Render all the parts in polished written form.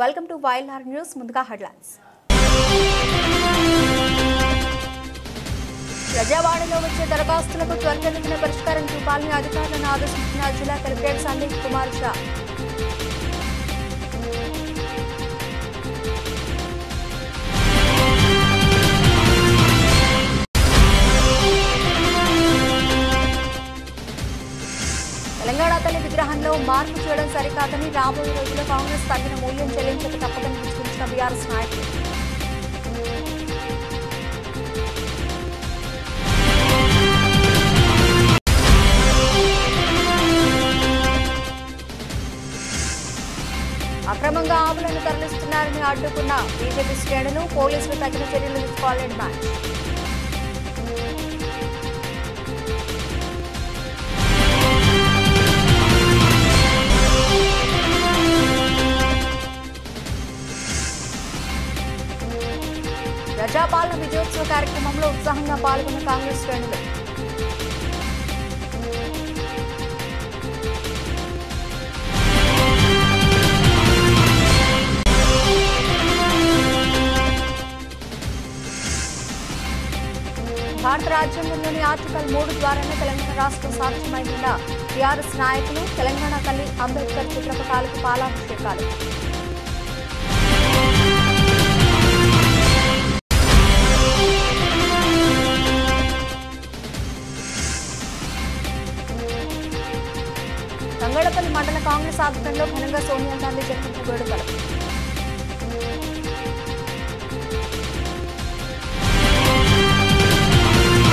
Welcome to YLR news. ముందుగా headlines. ప్రజావాణిలో వచ్చే దరఖాస్తులకు త్వరితగతిన పరిష్కారం చూపాలని అధికారులను ఆదేశించిన జిల్లా కలెక్టర్ సందీప్ కుమార్ ఝా. తెలంగాణ తల్లి విగ్రహంలో మార్పు చేయడం సరికాదని, రాబోయే రోజుల్లో కాంగ్రెస్ తగిన మూల్యం చెల్లించక తప్పదని హెచ్చరించిన బీఆర్ఎస్ నాయకులు. అక్రమంగా ఆవులను తరలిస్తున్నారని అడ్డుకున్న బీజేపీ శ్రేణులు, పోలీసులు తగిన చర్యలు తీసుకోవాలని డిమాండ్. ప్రజాపాలన విజయోత్సవ కార్యక్రమంలో ఉత్సాహంగా పాల్గొన్న కాంగ్రెస్ శ్రేణులు. భారత రాజ్యాంగంలోని ఆర్టికల్ 3 ద్వారానే తెలంగాణ రాష్ట్రం సాధ్యమైందన్న టీఆర్ఎస్ నాయకులు. తెలంగాణ తల్లి అంబేద్కర్ చిత్రపటాలకు పాలాభిషేకాలు. తంగడపల్లి మండల కాంగ్రెస్ ఆధ్వర్యంలో ఘనంగా సోనియా గాంధీ జన్మదిన వేడుకలు.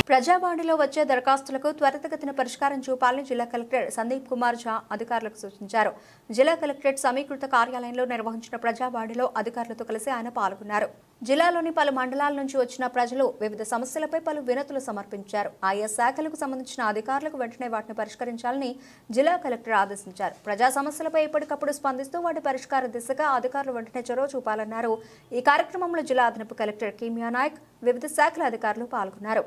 ప్రజావాణిలో వచ్చే దరఖాస్తులకు త్వరితగతిన పరిష్కారం చూపాలని జిల్లా కలెక్టర్ సందీప్ కుమార్ ఝా అధికారులకు సూచించారు. జిల్లా కలెక్టరేట్ సమీకృత కార్యాలయంలో నిర్వహించిన ప్రజావాణిలో అధికారులతో కలిసి ఆయన పాల్గొన్నారు. జిల్లాలోని పలు మండలాల నుంచి వచ్చిన ప్రజలు వివిధ సమస్యలపై పలు వినతులు సమర్పించారు. ఆయా శాఖలకు సంబంధించిన అధికారులకు వెంటనే వాటిని పరిష్కరించాలని జిల్లా కలెక్టర్ ఆదేశించారు. ప్రజా సమస్యలపై ఎప్పటికప్పుడు స్పందిస్తూ వాటి పరిష్కార దిశగా అధికారులు వెంటనే చొరవ చూపాలన్నారు. ఈ కార్యక్రమంలో జిల్లా అదనపు కలెక్టర్ కిమియా నాయక్, వివిధ శాఖల అధికారులు పాల్గొన్నారు.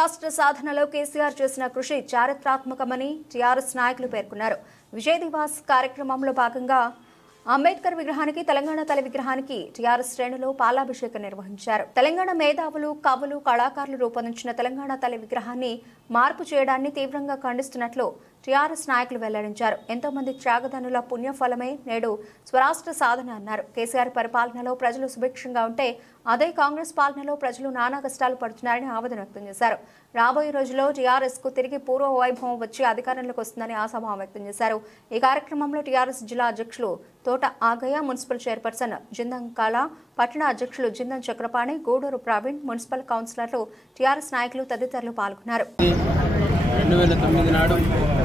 రాష్ట్ర సాధనలో కేసీఆర్ చేసిన కృషి చారిత్రాత్మకమని టీఆర్ఎస్ నాయకులు పేర్కొన్నారు. విజయ్ దివాస్ కార్యక్రమంలో భాగంగా అంబేద్కర్ విగ్రహానికి, తెలంగాణ తల్లి విగ్రహానికి టీఆర్ఎస్ శ్రేణులు పాలాభిషేకం నిర్వహించారు. తెలంగాణ మేధావులు, కవులు, కళాకారులు రూపొందించిన తెలంగాణ తల్లి విగ్రహాన్ని మార్పు చేయడాన్ని తీవ్రంగా ఖండిస్తున్నట్లు టీఆర్ఎస్ నాయకులు వెల్లడించారు. ఎంతో మంది త్యాగదనుల పుణ్యఫలమే నేడు స్వరాష్ట్ర సాధన అన్నారు. కేసీఆర్ పరిపాలనలో ప్రజలు సుభిక్షంగా ఉంటే అదే కాంగ్రెస్ పాలనలో ప్రజలు నానా కష్టాలు పడుతున్నారని ఆవేదన వ్యక్తం చేశారు. రాబోయే రోజుల్లో టీఆర్ఎస్ కు తిరిగి పూర్వ వైభవం వచ్చి అధికారంలోకి వస్తుందని ఆశాభావం వ్యక్తం చేశారు. ఈ కార్యక్రమంలో టీఆర్ఎస్ జిల్లా అధ్యక్షులు తోట ఆగయ్య, మున్సిపల్ చైర్పర్సన్ జిందం కాలా, పట్టణ అధ్యక్షులు జిందం చక్రపాణి, గూడూరు ప్రవీణ్, మున్సిపల్ కౌన్సిలర్లు, టీఆర్ఎస్ నాయకులు తదితరులు పాల్గొన్నారు. 2009 నాడు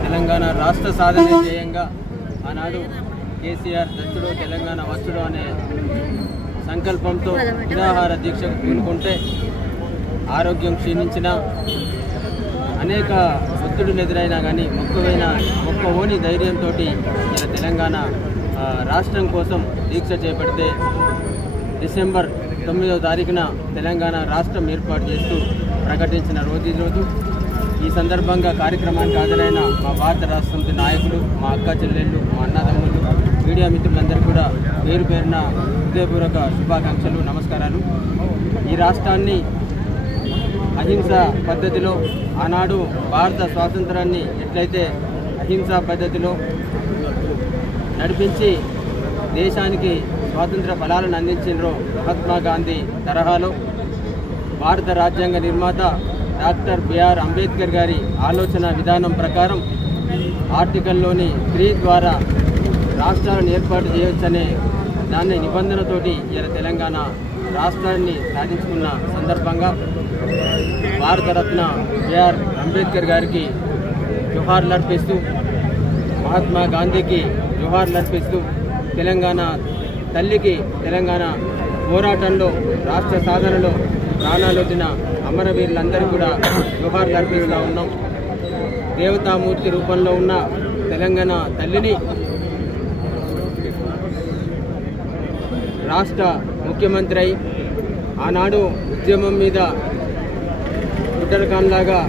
తెలంగాణ రాష్ట్ర సాధన ధ్యేయంగా ఆనాడు కేసీఆర్ దత్తుడు తెలంగాణ వస్తుడు అనే సంకల్పంతో నిరాహార దీక్షకు పూనుకుంటే ఆరోగ్యం క్షీణించిన అనేక ఒత్తిడిని ఎదురైనా కానీ మొక్కవోని ధైర్యంతో ఇలా తెలంగాణ రాష్ట్రం కోసం దీక్ష చేపడితే డిసెంబర్ 9వ తారీఖున తెలంగాణ రాష్ట్రం ఏర్పాటు చేస్తూ ప్రకటించిన రోజు ఈ సందర్భంగా కార్యక్రమానికి హాజరైన మా భారత రాష్ట్ర సమితి నాయకులు, మా అక్క చెల్లెళ్ళు, మా అన్నదమ్ములు, మీడియా మిత్రులందరికీ కూడా పేరు పేరున హృదయపూర్వక శుభాకాంక్షలు, నమస్కారాలు. ఈ రాష్ట్రాన్ని అహింసా పద్ధతిలో ఆనాడు భారత స్వాతంత్రాన్ని ఎట్లయితే అహింసా పద్ధతిలో నడిపించి దేశానికి స్వాతంత్ర ఫలాలను అందించినరో మహాత్మా గాంధీ తరహాలో భారత రాజ్యాంగ నిర్మాత డాక్టర్ బిఆర్ అంబేద్కర్ గారి ఆలోచన విధానం ప్రకారం ఆర్టికల్లోని 3 ద్వారా రాష్ట్రాలను ఏర్పాటు చేయవచ్చనే దాని నిబంధనతోటి ఇలా తెలంగాణ రాష్ట్రాన్ని సాధించుకున్న సందర్భంగా భారతరత్న బిఆర్ అంబేద్కర్ గారికి జోహార్లు అర్పిస్తూ, మహాత్మా గాంధీకి జోహార్లు అర్పిస్తూ, తెలంగాణ తల్లికి తెలంగాణ పోరాటంలో రాష్ట్ర సాధనలో ప్రాణాలొద్దిన అమరవీరులందరూ కూడా జోహార్లు అర్పిస్తూ ఉన్నాం. దేవతామూర్తి రూపంలో ఉన్న తెలంగాణ తల్లిని రాష్ట్ర ముఖ్యమంత్రి అయి ఆనాడు ఉద్యమం మీద కుట్టరకాన్లాగా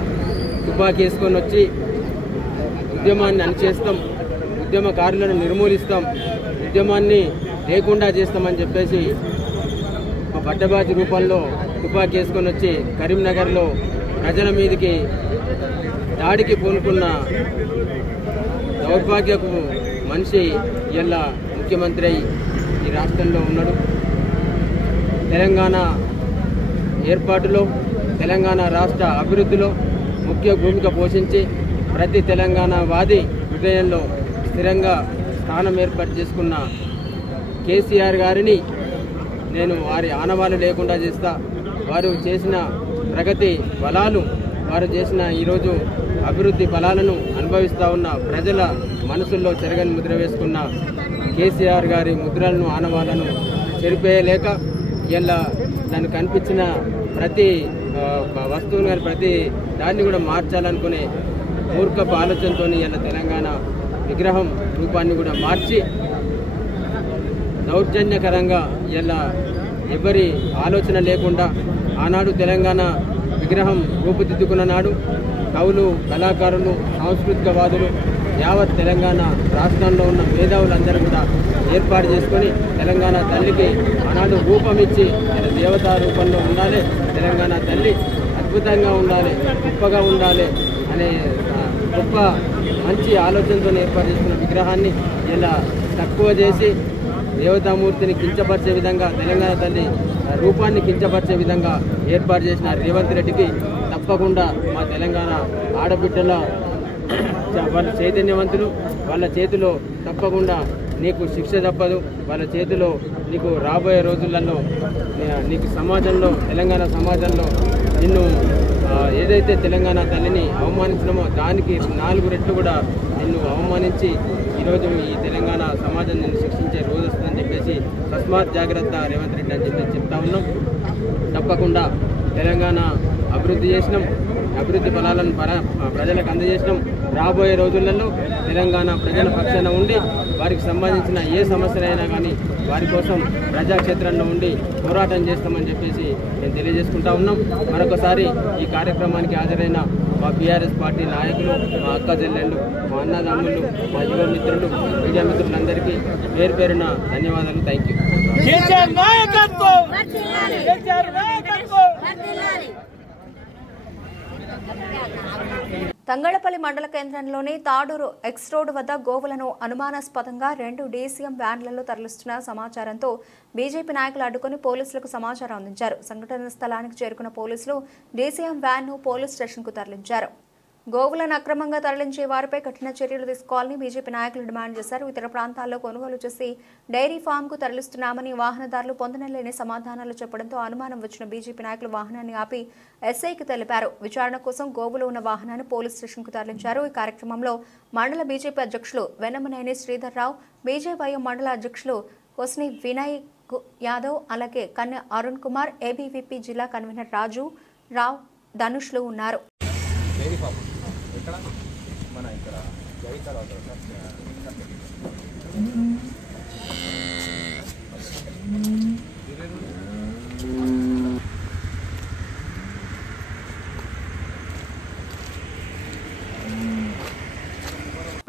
తుపాకీ వేసుకొని వచ్చి ఉద్యమాన్ని అణిచేస్తాం, ఉద్యమకారులను నిర్మూలిస్తాం, ఉద్యమాన్ని లేకుండా చేస్తామని చెప్పేసి ఒక బట్టబాజీ రూపంలో తుపాకీ వేసుకొని వచ్చి కరీంనగర్లో ప్రజల మీదకి దాడికి పూనుకున్న దౌర్భాగ్యపు మనిషి ఇలా ముఖ్యమంత్రి ఈ రాష్ట్రంలో ఉన్నాడు. తెలంగాణ ఏర్పాటులో, తెలంగాణ రాష్ట్ర అభివృద్ధిలో ముఖ్య భూమిక పోషించి ప్రతి తెలంగాణ వాది హృదయంలో స్థిరంగా స్థానం ఏర్పాటు చేసుకున్న కేసీఆర్ గారిని నేను వారి ఆనవాళ్ళు లేకుండా చేస్తా. వారు చేసిన ప్రగతి ఫలాలు, వారు చేసిన ఈరోజు అభివృద్ధి ఫలాలను అనుభవిస్తూ ఉన్న ప్రజల మనసుల్లో చెరగని ముద్ర వేసుకున్న కేసీఆర్ గారి ముద్రలను, ఆనవాళ్లను చెరిపేయలేక ఇలా దాన్ని కనిపించిన ప్రతి వస్తువును కానీ ప్రతి దాన్ని కూడా మార్చాలనుకునే మూర్ఖపు ఆలోచనతో ఇలా తెలంగాణ విగ్రహం రూపాన్ని కూడా మార్చి దౌర్జన్యకరంగా ఇలా ఎవరి ఆలోచన లేకుండా ఆనాడు తెలంగాణ విగ్రహం రూపుదిద్దుకున్న నాడు కవులు, కళాకారులు, సాంస్కృతికవాదులు యావత్ తెలంగాణ రాష్ట్రంలో ఉన్న మేధావులందరూ కూడా ఏర్పాటు చేసుకొని తెలంగాణ తల్లికి ఆనాడు రూపమిచ్చి దేవతా రూపంలో ఉండాలి, తెలంగాణ తల్లి అద్భుతంగా ఉండాలి, గొప్పగా ఉండాలి అనే గొప్ప మంచి ఆలోచనతో ఏర్పాటు చేసుకున్న విగ్రహాన్ని ఇలా తక్కువ చేసి దేవతామూర్తిని కించపరిచే విధంగా, తెలంగాణ తల్లి రూపాన్ని కించపరిచే విధంగా ఏర్పాటు చేసిన రేవంత్ రెడ్డికి తప్పకుండా మా తెలంగాణ ఆడబిడ్డల వాళ్ళ చైతన్యవంతులు, వాళ్ళ చేతిలో తప్పకుండా నీకు శిక్ష తప్పదు, వాళ్ళ చేతిలో నీకు రాబోయే రోజులలో నీకు సమాజంలో, తెలంగాణ సమాజంలో నిన్ను ఏదైతే తెలంగాణ తల్లిని అవమానించినామో దానికి 4 రెట్లు కూడా నిన్ను అవమానించి ఈరోజు ఈ తెలంగాణ సమాజం నిన్ను శిక్షించే రోజు వస్తుందని చెప్పేసి తస్మాత్ జాగ్రత్త రేవంత్ రెడ్డి అని చెప్పేసి చెప్తా ఉన్నాం. తప్పకుండా తెలంగాణ అభివృద్ధి చేసినాం, అభివృద్ధి ఫలాలను ప్రజలకు అందజేసినాం. రాబోయే రోజులలో తెలంగాణ ప్రజల పక్షాన ఉండి వారికి సంబంధించిన ఏ సమస్యలైనా కానీ వారి కోసం ప్రజాక్షేత్రంలో ఉండి పోరాటం చేస్తామని చెప్పేసి నేను తెలియజేసుకుంటా ఉన్నాం. మరొకసారి ఈ కార్యక్రమానికి హాజరైన మా బీఆర్ఎస్ పార్టీ నాయకులు, మా అక్క చెల్లెళ్ళు, మా అన్నదమ్ములు, మా యువ మిత్రులు, మీడియా మిత్రులందరికీ పేరు పేరున ధన్యవాదాలు. Thank you. తంగళ్లపల్లి మండల కేంద్రంలోని తాడూరు ఎక్స్ రోడ్ వద్ద గోవులను అనుమానాస్పదంగా 2 డీసీఎం వ్యాన్లలో తరలిస్తున్న సమాచారంతో బీజేపీ నాయకులు అడ్డుకుని పోలీసులకు సమాచారం అందించారు. సంఘటన స్థలానికి చేరుకున్న పోలీసులు డీసీఎం వ్యాన్ను పోలీస్ స్టేషన్కు తరలించారు. గోవులను అక్రమంగా తరలించే వారిపై కఠిన చర్యలు తీసుకోవాలని బీజేపీ నాయకులు డిమాండ్ చేశారు. ఇతర ప్రాంతాల్లో కొనుగోలు చేసి డైరీ ఫామ్కు తరలిస్తున్నామని వాహనదారులు పొందనలేని సమాధానాలు చెప్పడంతో అనుమానం వచ్చిన బీజేపీ నాయకులు వాహనాన్ని ఆపి ఎస్ఐకి తెలిపారు. విచారణ కోసం గోవులు ఉన్న వాహనాన్ని పోలీస్ స్టేషన్కు తరలించారు. ఈ కార్యక్రమంలో మండల బీజేపీ అధ్యక్షులు వెన్నమనేని శ్రీధర్రావు, బీజేవైఎం మండల అధ్యక్షులు కొస్ని వినయ్ యాదవ్, అలాగే కన్నె అరుణ్ కుమార్, ఏబీవీపీ జిల్లా కన్వీనర్ రాజు రావ్, ధనుష్లు ఉన్నారు.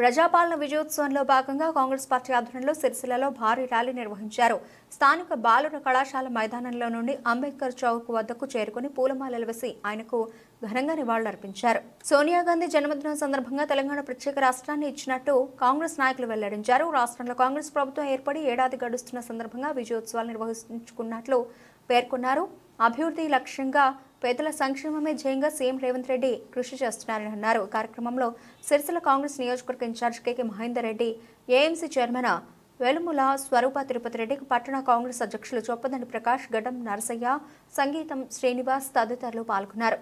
ప్రజాపాలన విజయోత్సవంలో భాగంగా కాంగ్రెస్ పార్టీ ఆధ్వర్యంలో సిరిసిల్లలో భారీ ర్యాలీ నిర్వహించారు. స్థానిక బాలుర కళాశాల మైదానంలో నుండి అంబేద్కర్ చౌక్ వద్దకు చేరుకుని పూలమాలలు వేసి ఆయనకు ఘనంగా నివాళులర్పించారు. సోనియా గాంధీ జన్మదినం సందర్భంగా తెలంగాణ ప్రత్యేక రాష్ట్రాన్ని ఇచ్చినట్టు కాంగ్రెస్ నాయకులు వెల్లడించారు. రాష్ట్రంలో కాంగ్రెస్ ప్రభుత్వం ఏర్పడి ఏడాది గడుస్తున్న సందర్భంగా విజయోత్సవాలు నిర్వహించుకున్నట్లు పేర్కొన్నారు. అభివృద్ధి లక్ష్యంగా పేదల సంక్షేమమే ధ్యేయంగా సీఎం రేవంత్ రెడ్డి కృషి చేస్తున్నారని అన్నారు. కార్యక్రమంలో సిరిసిల్ల కాంగ్రెస్ నియోజకవర్గ ఇన్ఛార్జ్ కేకే మహేందర్ రెడ్డి, ఏఎంసీ చైర్మన్ వేలుముల స్వరూప తిరుపతి రెడ్డి, పట్టణ కాంగ్రెస్ అధ్యక్షులు చొప్పదండి ప్రకాష్, గడ్డం నరసయ్య, సంగీతం శ్రీనివాస్ తదితరులు పాల్గొన్నారు.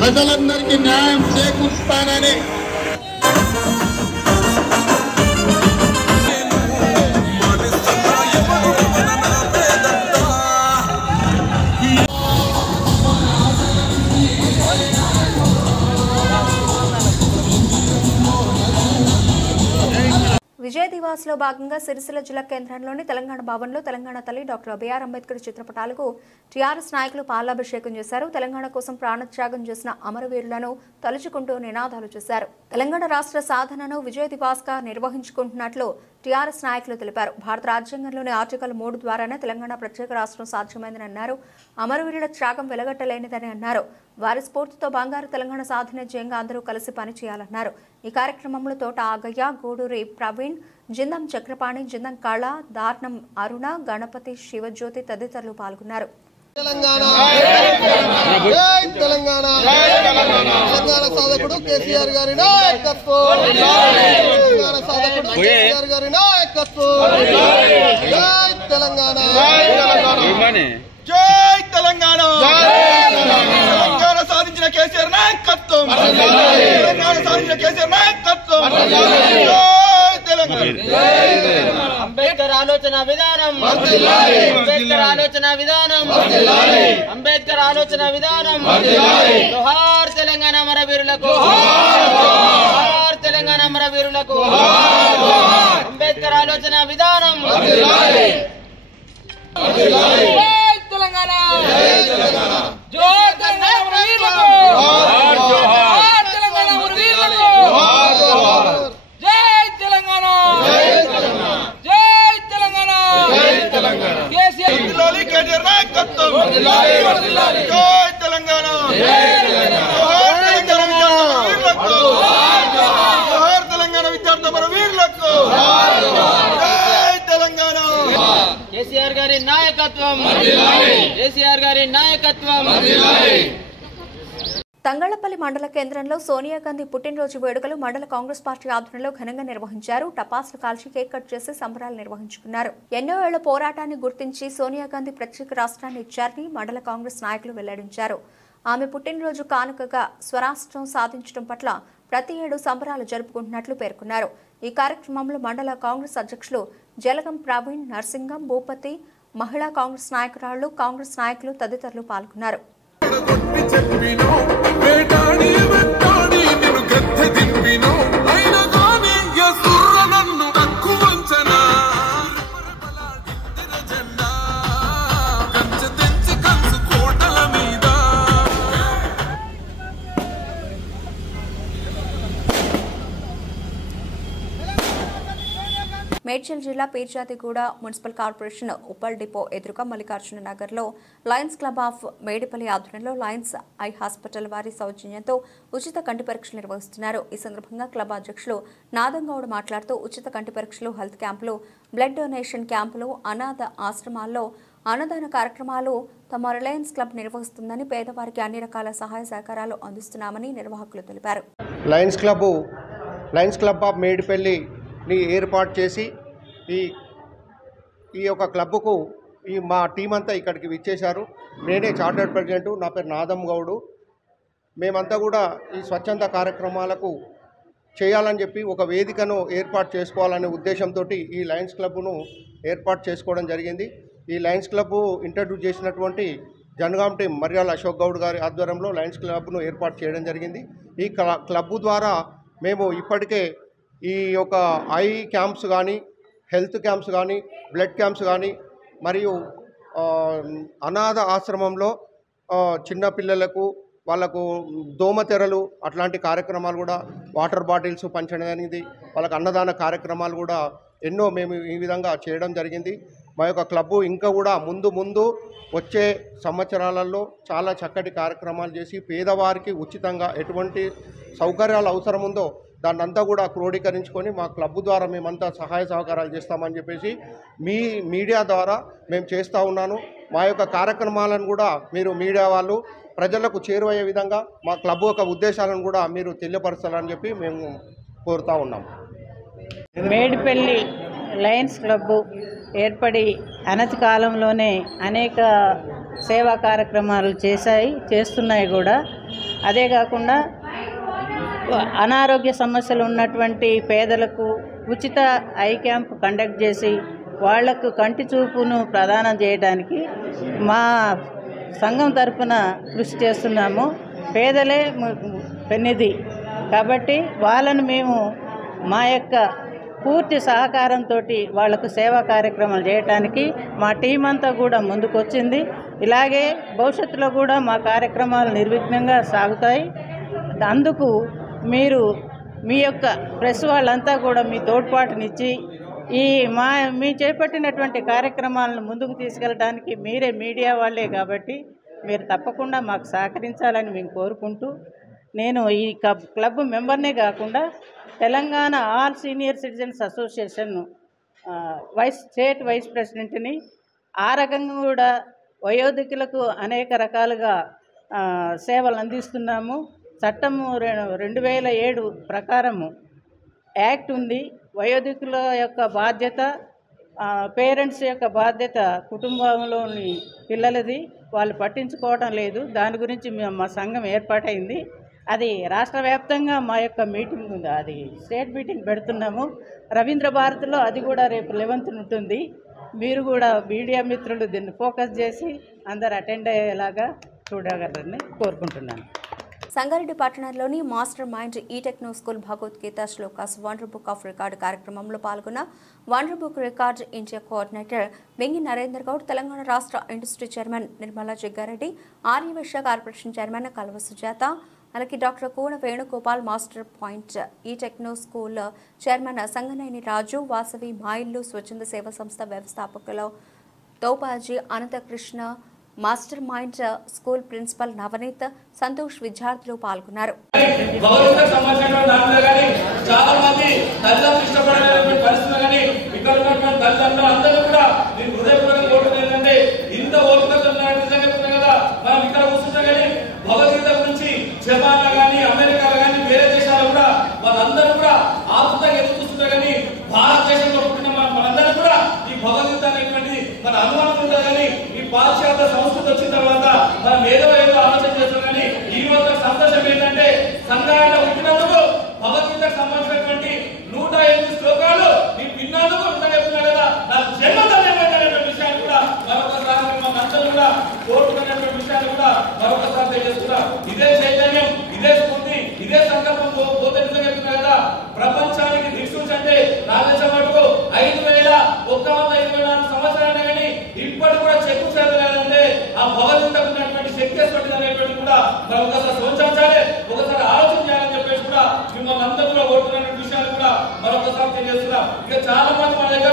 ప్రజలందరికీ న్యాయం చేకూరుస్తానని విజయ్ దివాస్ లో భాగంగా సిరిసిల్ల జిల్లా కేంద్రంలోని తెలంగాణ భవన్లో తెలంగాణ తల్లి డాక్టర్ బిఆర్ అంబేద్కర్ చిత్రపటాలకు టీఆర్ఎస్ నాయకులు పాలాభిషేకం చేశారు. తెలంగాణ కోసం ప్రాణత్యాగం చేసిన అమరవీరులను తలుచుకుంటూ నినాదాలు చేశారు. తెలంగాణ రాష్ట్ర సాధనను విజయ్ దివాస్ గా నిర్వహించుకుంటున్నట్లు టీఆర్ఎస్ నాయకులు తెలిపారు. భారత రాజ్యాంగంలోని ఆర్టికల్ 3 ద్వారానే తెలంగాణ ప్రత్యేక రాష్ట్రం సాధ్యమైందని అన్నారు. అమరవీరుల త్యాగం వెలగట్టలేనిదని అన్నారు. వారి స్ఫూర్తితో బంగారు తెలంగాణ సాధన ధ్యేయంగా అందరూ కలిసి పనిచేయాలన్నారు. ఈ కార్యక్రమంలో తోట ఆగయ్య, గూడూరి ప్రవీణ్, జిందం చక్రపాణి, జిందం కళ, దార్నం అరుణ, గణపతి, శివజ్యోతి తదితరులు పాల్గొన్నారు. తెలంగాణ సాధకుడు కేసీఆర్ గారి నాయకత్వం, తెలంగాణ సాధకుడు కేసీఆర్ గారి నాయకత్వం. జై తెలంగాణ, జై తెలంగాణ, తెలంగాణ సాధించిన కేసీఆర్ నాయకత్వం, తెలంగాణ సాధించిన కేసీఆర్ నాయకత్వం. అంబేద్కర్ ఆలోచన విధానం, అంబేద్కర్ ఆలోచన విధానం, అంబేద్కర్ ఆలోచన విధానం. జోహార్ తెలంగాణ అమరవీరులకు, జోహార్ తెలంగాణ అమరవీరులకు. అంబేద్కర్ ఆలోచన విధానం. తెలంగాణ, జోహార్ తెలంగాణ అమరవీరులకు, జోహార్ తెలంగాణ అమరవీరులకు. జై తెలంగాణ, జై తెలంగాణ, జై తెలంగాణ. కేసీఆర్ నాయకత్వం, జై తెలంగాణ, జోహార్ తెలంగాణ విద్యార్థి అమరవీరులకు. జై తెలంగాణ. కేసీఆర్ గారి నాయకత్వం, కేసీఆర్ గారి నాయకత్వం. తంగళ్లపల్లి మండల కేంద్రంలో సోనియా గాంధీ పుట్టినరోజు వేడుకలు మండల కాంగ్రెస్ పార్టీ ఆధ్వర్యంలో ఘనంగా నిర్వహించారు. టపాసులు కాల్చి కేక్ కట్ చేసి సంబరాలు నిర్వహించుకున్నారు. ఎన్నో ఏళ్ల పోరాటాన్ని గుర్తించి సోనియా గాంధీ ప్రత్యేక రాష్ట్రాన్ని ఇచ్చారని మండల కాంగ్రెస్ నాయకులు వెల్లడించారు. ఆమె పుట్టినరోజు కానుకగా స్వరాష్ట్రం సాధించడం పట్ల ప్రతి ఏడు సంబరాలు జరుపుకుంటున్నట్లు పేర్కొన్నారు. ఈ కార్యక్రమంలో మండల కాంగ్రెస్ అధ్యక్షులు జలగం ప్రవీణ్, నర్సింగం, భూపతి, మహిళా కాంగ్రెస్ నాయకురాళ్లు, కాంగ్రెస్ నాయకులు తదితరులు పాల్గొన్నారు. మేడ్చల్ జిల్లా Peerzadiguda municipal corporation Uppal depot ఎదురుగా మల్లికార్జున నగర్లో లయన్స్ క్లబ్ ఆఫ్ మేడిపల్లి ఆధ్వర్యంలో లయన్స్ ఐ హాస్పిటల్ వారి సౌజన్యంతో ఉచిత కంటి పరీక్షలు నిర్వహిస్తున్నారు. ఈ సందర్భంగా క్లబ్ అధ్యక్షులు నాదంగౌడ్ మాట్లాడుతూ ఉచిత కంటి పరీక్షలు, హెల్త్ క్యాంపులు, బ్లడ్ డొనేషన్ క్యాంపులు, అనాథ ఆశ్రమాల్లో అన్నదాన కార్యక్రమాలు తమ రిలయన్స్ క్లబ్ నిర్వహిస్తుందని, పేదవారికి అన్ని రకాల సహాయ సహకారాలు అందిస్తున్నామని నిర్వాహకులు తెలిపారు. లయన్స్ క్లబ్ ఆఫ్ మేడిపల్లిని ఏర్పాటు చేసి ఈ యొక్క క్లబ్కు మా టీం అంతా ఇక్కడికి విచ్చేశారు. నేనే చార్టర్డ్ ప్రెసిడెంట్, నా పేరు నాదం గౌడు. మేమంతా కూడా ఈ స్వచ్ఛంద కార్యక్రమాలకు చేయాలని చెప్పి ఒక వేదికను ఏర్పాటు చేసుకోవాలనే ఉద్దేశంతో ఈ లయన్స్ క్లబ్ను ఏర్పాటు చేసుకోవడం జరిగింది. ఈ లయన్స్ క్లబ్ ఇంట్రడ్యూస్ చేసినటువంటి జనగాం టీం మర్యాల అశోక్ గౌడ్ గారి ఆధ్వర్యంలో లయన్స్ క్లబ్ను ఏర్పాటు చేయడం జరిగింది. ఈ క్లబ్ ద్వారా మేము ఇప్పటికే ఈ యొక్క ఐ క్యాంప్స్ కానీ, హెల్త్ క్యాంప్స్ కానీ, బ్లడ్ క్యాంప్స్ కానీ, మరియు అనాథ ఆశ్రమంలో చిన్నపిల్లలకు వాళ్ళకు దోమతెరలు అట్లాంటి కార్యక్రమాలు కూడా, వాటర్ బాటిల్స్ పంచడం అనేది, వాళ్ళకు అన్నదాన కార్యక్రమాలు కూడా ఎన్నో మేము ఈ విధంగా చేయడం జరిగింది. మా యొక్క క్లబ్బు ఇంకా కూడా ముందు వచ్చే సంవత్సరాలలో చాలా చక్కటి కార్యక్రమాలు చేసి పేదవారికి ఉచితంగా ఎటువంటి సౌకర్యాలు అవసరం ఉందో దాన్నంతా కూడా క్రోడీకరించుకొని మా క్లబ్ ద్వారా మేమంతా సహాయ సహకారాలు చేస్తామని చెప్పేసి మీ మీడియా ద్వారా మేము చేస్తూ ఉన్నాను. మా యొక్క కార్యక్రమాలను కూడా మీరు మీడియా వాళ్ళు ప్రజలకు చేరువయ్యే విధంగా మా క్లబ్ యొక్క ఉద్దేశాలను కూడా మీరు తెలియపరచాలని చెప్పి మేము కోరుతూ ఉన్నాం. మేడిపల్లి లయన్స్ క్లబ్ ఏర్పడి అనతి కాలంలోనే అనేక సేవా కార్యక్రమాలు చేస్తున్నాయి కూడా. అదే కాకుండా అనారోగ్య సమస్యలు ఉన్నటువంటి పేదలకు ఉచిత ఐ క్యాంప్ కండక్ట్ చేసి వాళ్లకు కంటి చూపును ప్రదానం చేయడానికి మా సంఘం తరఫున కృషి చేస్తున్నాము. పేదలే పెన్నిధి కాబట్టి వాళ్ళను మేము మా యొక్క పూర్తి సహకారంతో వాళ్లకు సేవా కార్యక్రమాలు చేయడానికి మా టీం అంతా కూడా ముందుకొచ్చింది. ఇలాగే భవిష్యత్తులో కూడా మా కార్యక్రమాలు నిర్విఘ్నంగా సాగుతాయి. అందుకు మీరు మీ యొక్క ప్రెస్ వాళ్ళంతా కూడా మీ తోడ్పాటునిచ్చి మీ చేపట్టినటువంటి కార్యక్రమాలను ముందుకు తీసుకెళ్ళడానికి మీరే మీడియా వాళ్ళే కాబట్టి మీరు తప్పకుండా మాకు సహకరించాలని మేము కోరుకుంటూ, నేను ఈ క్లబ్ మెంబర్నే కాకుండా Telangana all senior citizens association state vice ప్రెసిడెంట్ని. ఆ రకంగా కూడా వయోధికులకు అనేక రకాలుగా సేవలు అందిస్తున్నాము. చట్టము 2007 ప్రకారము యాక్ట్ ఉంది. వయోధికుల యొక్క బాధ్యత, పేరెంట్స్ యొక్క బాధ్యత కుటుంబంలోని పిల్లలది, వాళ్ళు పట్టించుకోవడం లేదు. దాని గురించి మా సంఘం ఏర్పాటైంది. అది రాష్ట్ర వ్యాప్తంగా మా యొక్క మీటింగ్ ఉంది, అది స్టేట్ మీటింగ్ పెడుతున్నాము. రవీంద్ర భారతిలో అది కూడా రేపు 11th ఉంటుంది. మీరు కూడా మీడియా మిత్రులు దీన్ని ఫోకస్ చేసి అందరు అటెండ్ అయ్యేలాగా చూడగలరని కోరుకుంటున్నాను. సంగారెడ్డి పట్టణంలోని master mind E techno school Bhagavad Gita shlokas wonder book of record కార్యక్రమంలో పాల్గొన్న wonder book record India coordinator Vengi Narender Goud, Telangana రాష్ట్ర industry chairman Nirmala Jaggareddy, Aryavysya corporation chairman Kalva Sujatha, అలాగే doctor Koona Venugopal, master point E techno school chairman Sanganeni Raju, Vasavi Mayillu స్వచ్ఛంద సేవా సంస్థ వ్యవస్థాపకులు Taupaji Anantakrishna, master mind school principal Navneet, Santosh విద్యార్థులు పాల్గొన్నారు. భగవద్గీత గురించి పాశ్చాత్య సంస్కృతి వచ్చిన తర్వాత మనం ఏదో ఆలోచన చేస్తాం. కానీ ఈ రోజు సంతోషం ఏంటంటే సంఘాలలో పుట్టినందుకు భగవద్గీతకు సంబంధించినటువంటి 108 శ్లోకాలు నేను విన్నందుకు చెప్తున్నా కదా, నాకు జన్మధన్యమైనటువంటి విషయాన్ని కూడా మరొకసారి మనందరూ కూడా కోరుకున్నటువంటి విషయాన్ని కూడా మరొకసారి తెలియజేస్తున్నా. ఇదే చైతన్యం, ఇదే స్ఫూర్తి, ఇదే సంకల్పం పోతే నిజంగా చెప్తున్నా కదా, ప్రపంచానికి దిక్సూచి అంటే రాజేశం మటుకు 5124 సంవత్సరాలు కానీ ఇప్పటి కూడా చెక్కు చేయాలంటే ఆ భగవద్గీతకు ఉన్నటువంటి శక్తి అనేటువంటి కూడా మనం ఒకసారి సోచించాలి, ఒకసారి ఆలోచన చేయాలని చెప్పేసి కూడా మిమ్మల్ని అందరూ కూడా ఓడుతున్నటువంటి విషయాలు కూడా మరొకసారి తెలియజేస్తున్నాం. ఇక చాలా మంది మన దగ్గర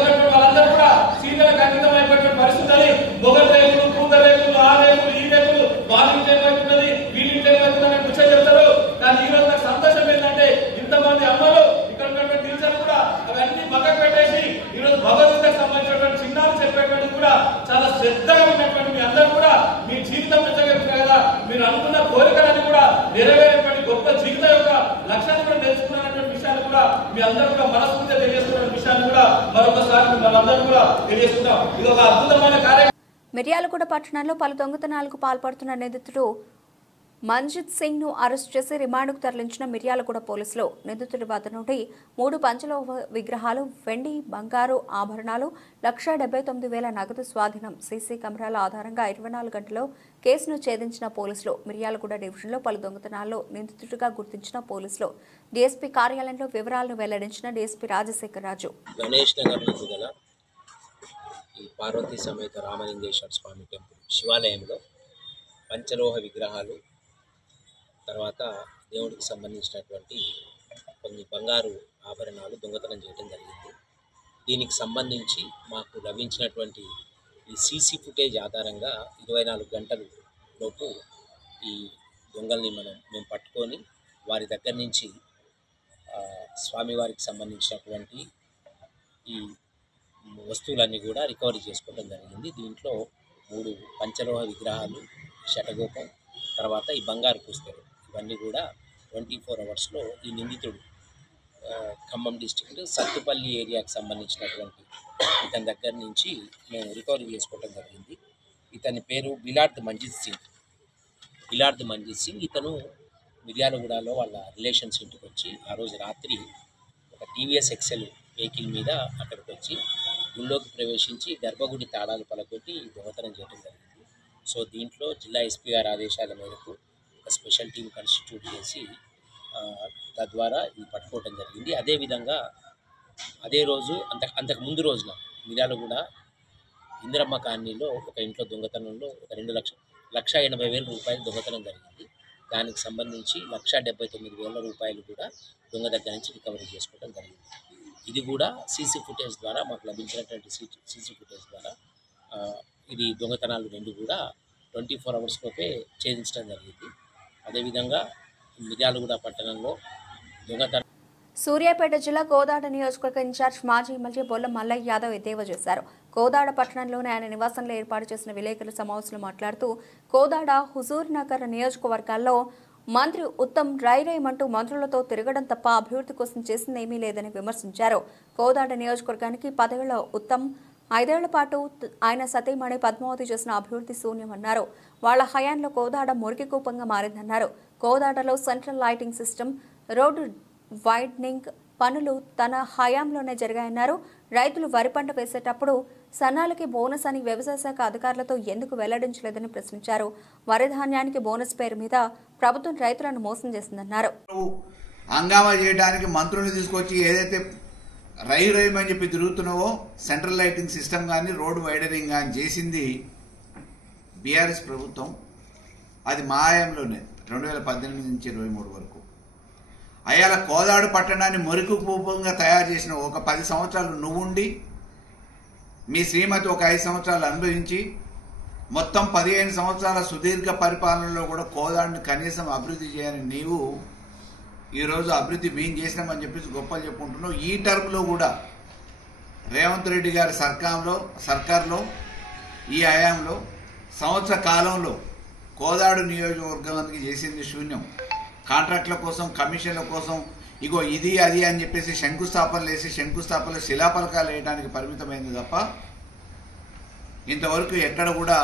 ఉన్నటువంటి వాళ్ళందరూ కూడా సీనియర్లకు అంకితం అయిపోయినటువంటి పరిస్థితి అని మొగల్ రేకులు, కూత రేకులు, ఆ రేకులు, ఈ రేకులు, వాళ్ళకి ఏమవుతున్నది, వీళ్ళకి ఏమవుతుందని కూర్చొని చెప్తారు. కానీ ఈ రోజు నాకు సంతోషం ఏంటంటే ఇంతమంది అమ్మలు ఇక్కడ ఉన్నటువంటి టీచర్లు కూడా అవన్నీ పక్కకు పెట్టేసి ఈ రోజు భగవద్గీతకు సంబంధించినటువంటి చిన్నాలు చెప్పేటువంటి కూడా చాలా శ్రద్ధగా ఉన్నటువంటి మీ అందరూ కూడా మీ జీవితం పెంచగలుగుతారు కదా, మీరు అనుకున్న కోరికలన్నీ కూడా నెరవేరేటువంటి గొప్ప జీవితం యొక్క లక్ష్యాన్ని కూడా నేర్చుకున్నటువంటి విషయాన్ని కూడా మీ అందరూ కూడా మనస్ఫూర్తిగా తెలియజేస్తున్న విషయాన్ని కూడా మరొకసారి మనందరూ కూడా తెలియజేస్తున్నాం. ఇది ఒక అద్భుతమైన కార్యక్రమం. మిర్యాలగూడ పట్టణంలో పలు దొంగతనాలకు పాల్పడుతున్న నిందితుడు మంజిత్ సింగ్ ను అరెస్ట్ చేసి రిమాండ్కు తరలించిన మిర్యాలగూడ పోలీసులు నిందితుడి వద్ద నుండి 3 పంచలోహ విగ్రహాలు, వెండి, బంగారు ఆభరణాలు, 1,79,000 నగదు స్వాధీనం. సీసీ కెమెరాల ఆధారంగా 24 గంటల్లో కేసును ఛేదించిన పోలీసులు. మిర్యాలగూడ డివిజన్లో పలు దొంగతనాల్లో నిందితుడిగా గుర్తించిన పోలీసులు. డీఎస్పీ కార్యాలయంలో వివరాలను వెల్లడించిన డీఎస్పీ రాజశేఖర్ రాజు. గణేష్ నగర్ నందు గల ఈ పార్వతీ సమేత రామలింగేశ్వర స్వామి టెంపుల్ శివాలయంలో పంచలోహ విగ్రహాలు, తర్వాత దేవుడికి సంబంధించినటువంటి కొన్ని బంగారు ఆభరణాలు దొంగతనం చేయడం జరిగింది. దీనికి సంబంధించి మాకు లభించినటువంటి ఈ సీసీ ఫుటేజ్ ఆధారంగా 24 గంటల లోపు ఈ దొంగల్ని మేము పట్టుకొని వారి దగ్గర నుంచి స్వామివారికి సంబంధించినటువంటి ఈ వస్తువులన్నీ కూడా రికవరీ చేసుకోవడం జరిగింది. దీంట్లో 3 పంచలోహ విగ్రహాలు, శటగోపం, తర్వాత ఈ బంగారు పుస్తలు, ఇవన్నీ కూడా 24 అవర్స్లో ఈ నిందితుడు ఖమ్మం డిస్ట్రిక్ట్ సత్తుపల్లి ఏరియాకి సంబంధించినటువంటి ఇతని దగ్గర నుంచి మేము రికవరీ చేసుకోవడం జరిగింది. ఇతని పేరు బిలార్ద్ మంజిత్ సింగ్. ఇతను మిర్యాలగూడలో వాళ్ళ రిలేషన్స్ ఇంటికి వచ్చి ఆ రోజు రాత్రి ఒక టీవీఎస్ ఎక్సెల్ వెహికల్ మీద అక్కడికి వచ్చి గుళ్ళోకి ప్రవేశించి గర్భగుడి తాళాలు పలకొట్టి దొంగతనం చేయడం జరిగింది. సో దీంట్లో జిల్లా ఎస్పీ గారి ఆదేశాల మేరకు ఒక స్పెషల్ టీం కాన్స్టిట్యూట్ చేసి తద్వారా ఇది పట్టుకోవడం జరిగింది. అదేవిధంగా అదే రోజు అంతకు ముందు రోజున మిర్యాలగూడ ఇందిరమ్మ కాలనీలో ఒక ఇంట్లో దొంగతనంలో ఒక 2,80,000 రూపాయలు దొంగతనం జరిగింది. దానికి సంబంధించి 1,79,000 రూపాయలు కూడా దొంగ దగ్గర నుంచి రికవరీ చేసుకోవడం జరిగింది. ఇది కూడా సీసీ ఫుటేజ్ ద్వారా మాకు లభించినటువంటి సీసీ ఫుటేజ్ ద్వారా ఇది దొంగతనాలు 2 కూడా 24 అవర్స్ లోపే ఛేదించడం జరిగింది. అదేవిధంగా మిర్యాలగూడ పట్టణంలో దొంగతనం. సూర్యాపేట జిల్లా కోదాడ నియోజకవర్గ ఇన్ఛార్జ్ మాజీ ఎమ్మెల్యే బొల్ల మల్లయ్య యాదవ్ ఎద్దేవా చేశారు. కోదాడ పట్టణంలోని ఆయన నివాసంలో ఏర్పాటు చేసిన విలేకరుల సమావేశంలో మాట్లాడుతూ కోదాడ, హుజూర్ నగర్ నియోజకవర్గాల్లో మంత్రి ఉత్తమ్ రైరేమంటూ మంత్రులతో తిరగడం తప్ప అభివృద్ధి కోసం చేసిందేమీ లేదని విమర్శించారు. కోదాడ నియోజకవర్గానికి 10 ఏళ్ల ఉత్తమ్ 5 ఏళ్ల పాటు ఆయన సతీమణి పద్మావతి చేసిన అభివృద్ధి శూన్యమన్నారు. వాళ్ల హయాంలో కోదాడ మురికి కూపంగా మారిందన్నారు. కోదాడలో central lighting system, road widening పనులు తన హయాంలోనే జరిగాయన్నారు. రైతులు వరి పంట వేసేటప్పుడు సన్నాలకి బోనస్ అని వ్యవసాయ శాఖ అధికారులతో ఎందుకు వెల్లడించలేదని ప్రశ్నించారు. వరి ధాన్యానికి బోనస్ పేరు మీద ప్రభుత్వం రైతులను మోసం చేసిందన్నారు. హంగామా చేయడానికి మంత్రులు తీసుకొచ్చి ఏదైతే రైమని చెప్పి తిరుగుతున్నావో సెంట్రల్ లైటింగ్ సిస్టమ్ కానీ రోడ్ వైడరింగ్ కానీ చేసింది బీఆర్ఎస్ ప్రభుత్వం. అది మా హయాంలోనే 2018 నుంచి 23 వరకు. అయ్యాల కోదాడు పట్టణాన్ని మురికి కూపంగా తయారు చేసిన ఒక 10 సంవత్సరాలు నువ్వుండి మీ శ్రీమతి ఒక 5 సంవత్సరాలు అనుభవించి మొత్తం 15 సంవత్సరాల సుదీర్ఘ పరిపాలనలో కూడా కోదాడిని కనీసం అభివృద్ధి చేయని నీవు ఈరోజు అభివృద్ధి మేము చేసినామని చెప్పేసి గొప్పలు చెప్పుకుంటున్నావు. ఈ టర్మ్లో కూడా రేవంత్ రెడ్డి గారి సర్కార్లో ఈ హయాంలో సంవత్సర కాలంలో కోదాడు నియోజకవర్గానికి చేసింది శూన్యం. కాంట్రాక్టుల కోసం, కమిషన్ల కోసం ఇగో ఇది అది అని చెప్పేసి శంకుస్థాపనలు వేసి శంకుస్థాపనలు శిలాఫలకాలు వేయడానికి పరిమితమైంది తప్ప ఇంతవరకు ఎక్కడ కూడా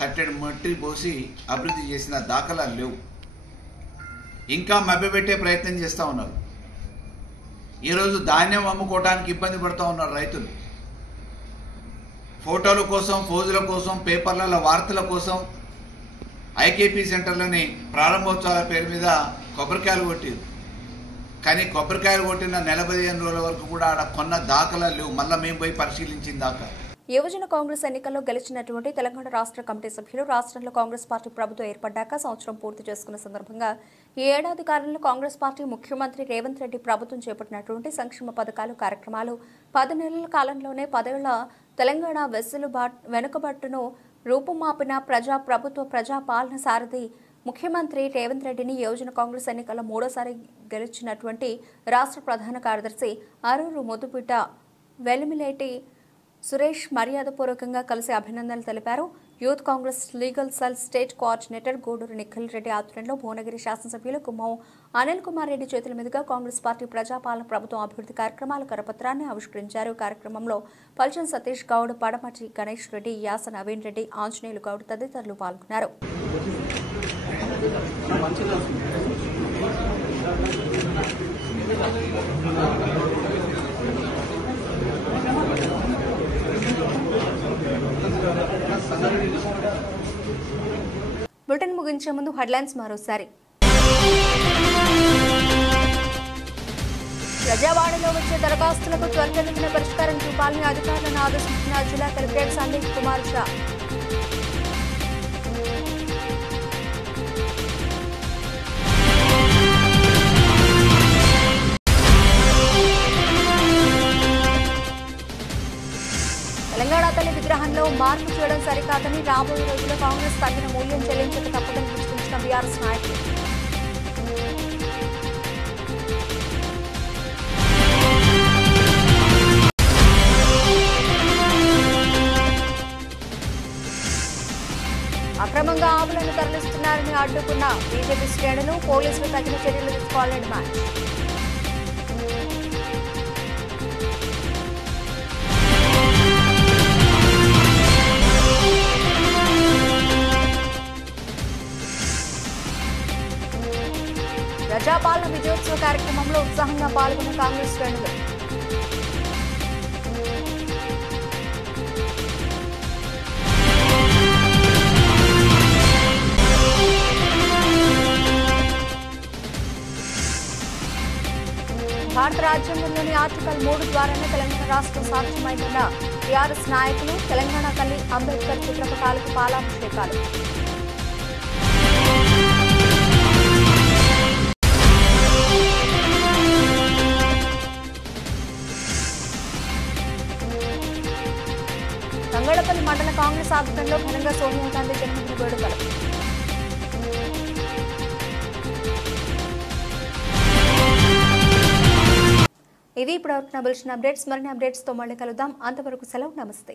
తట్టెడు మట్టి పోసి అభివృద్ధి చేసిన దాఖలాలు లేవు. ఇంకా మభ్యపెట్టే ప్రయత్నం చేస్తూ ఉన్నారు. ఈరోజు ధాన్యం అమ్ముకోవడానికి ఇబ్బంది పడుతూ ఉన్నారు రైతులు. ఫోటోల కోసం, ఫోజుల కోసం, పేపర్లలో వార్తల కోసం ఐకేపీ సెంటర్లని ప్రారంభోత్సవాల పేరు మీద కొబ్బరికాయలు కొట్టారు. కానీ కొబ్బరికాయలు కొట్టిన 15 రోజుల వరకు కూడా ఆడ కొన్న దాఖలాలు లేవు. మళ్ళీ మేము పోయి పరిశీలించిన దాకా. యువజన కాంగ్రెస్ ఎన్నికల్లో గెలిచినటువంటి తెలంగాణ రాష్ట్ర కమిటీ సభ్యులు రాష్ట్రంలో కాంగ్రెస్ పార్టీ ప్రభుత్వం ఏర్పడ్డాక సంవత్సరం పూర్తి చేసుకున్న సందర్భంగా ఈ ఏడాది కాలంలో కాంగ్రెస్ పార్టీ ముఖ్యమంత్రి రేవంత్ రెడ్డి ప్రభుత్వం చేపట్టినటువంటి సంక్షేమ పథకాలు, కార్యక్రమాలు 10 నెలల కాలంలోనే 10 ఏళ్ల తెలంగాణ వెనుకబట్టును రూపుమాపిన ప్రభుత్వ ప్రజాపాలన సారథి ముఖ్యమంత్రి రేవంత్ రెడ్డిని యువజన కాంగ్రెస్ ఎన్నికల్లో 3వసారి గెలిచినటువంటి రాష్ట్ర ప్రధాన కార్యదర్శి అరూరు ముద్దుబిడ్డ వెలిమిలేటి సురేష్ మర్యాదపూర్వకంగా కలిసి అభినందనలు తెలిపారు. Youth Congress legal cell state coordinator Guduru Nikhil Reddy ఆధ్వర్యంలో భువనగిరి శాసనసభ్యులు కుమ్మం అనిల్ కుమార్ రెడ్డి చేతుల మీదుగా కాంగ్రెస్ పార్టీ ప్రజాపాలన ప్రభుత్వం అభివృద్ధి కార్యక్రమాల కరపత్రాన్ని ఆవిష్కరించారు. కార్యక్రమంలో పల్చన్ సతీష్ గౌడ్, పడమటి గణేష్ రెడ్డి, యాస నవీన్ రెడ్డి, ఆంజనేయులు గౌడ్ తదితరులు పాల్గొన్నారు. బులెటిన్ ముగించే ముందు హెడ్లైన్స్ మరోసారి. ప్రజావాణిలో వచ్చే దరఖాస్తులకు త్వరితగతిన పరిష్కారం చూపాలని అధికారులను ఆదేశించిన జిల్లా కలెక్టర్ సందీప్ కుమార్ షా. తెలంగాణ తల్లి విగ్రహంలో మార్పు చేయడం సరికాదని, రాబోయే రోజుల్లో కాంగ్రెస్ తగిన మూల్యం చెల్లించక తప్పదని హెచ్చరించిన బీఆర్ఎస్ నాయకులు. అక్రమంగా ఆవులను తరలిస్తున్నారని అడ్డుకున్న బీజేపీ శ్రేణులు, పోలీసులు తగిన చర్యలు తీసుకోవాలని డిమాండ్. ప్రజాపాలన విజయోత్సవ కార్యక్రమంలో ఉత్సాహంగా పాల్గొన్న కాంగ్రెస్ శ్రేణులు. భారత రాజ్యాంగంలోని ఆర్టికల్ 3 ద్వారానే తెలంగాణ రాష్ట్రం సాధ్యమైందన్న టీఆర్ఎస్ నాయకులు. తెలంగాణ తల్లి అంబేద్కర్ చిత్రపటాలకు పాలాభిషేకాలు. తంగళపల్లి మండల కాంగ్రెస్ ఆధ్వర్యంలో ఘనంగా సోనియా గాంధీ జన్మదిన వేడుకలు. ఇవి ఇప్పటివరకు నా బులెటిన్ అప్డేట్స్. మరిన్ని అప్డేట్స్తో మళ్ళీ కలుద్దాం. అంతవరకు సెలవు. నమస్తే.